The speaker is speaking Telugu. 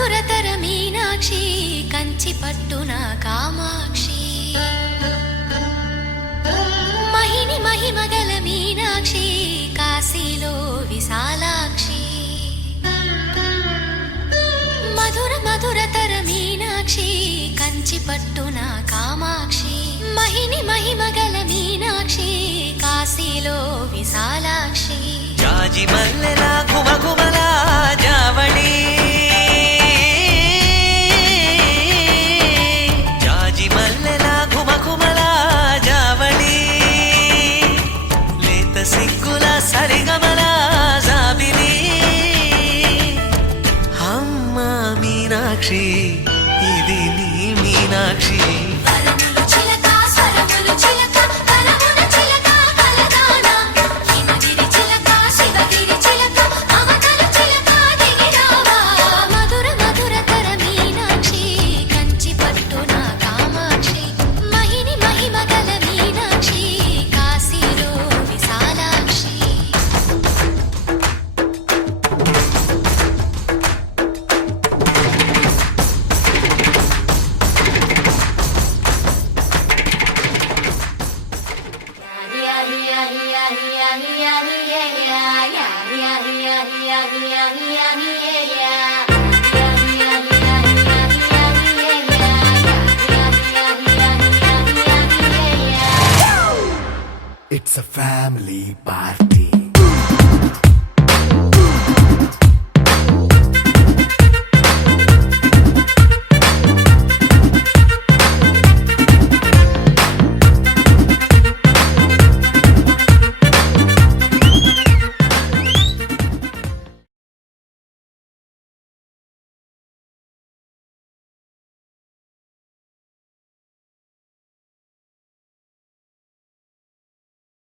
మధురతర మీనాక్షి కంచి పట్టున కామాక్షి మహిని మహిమగల మీనాక్షి కాశీలో విశాలాక్షి మధుర మధురతర మీనాక్షి కంచి పట్టున కామాక్షి మహిని మహిమగల మీనాక్షి కాశీలో విశాలాక్షి జాజి మల్లెలా ఘుమఘుమలా జావళి జాజి మల్లెలా ఘుమఘుమలా జావళి లేత సిగ్గుల సరిగమల జాబిలి అమ్మ మీనాక్షి ఇది నీ Meenakshi It's a family party.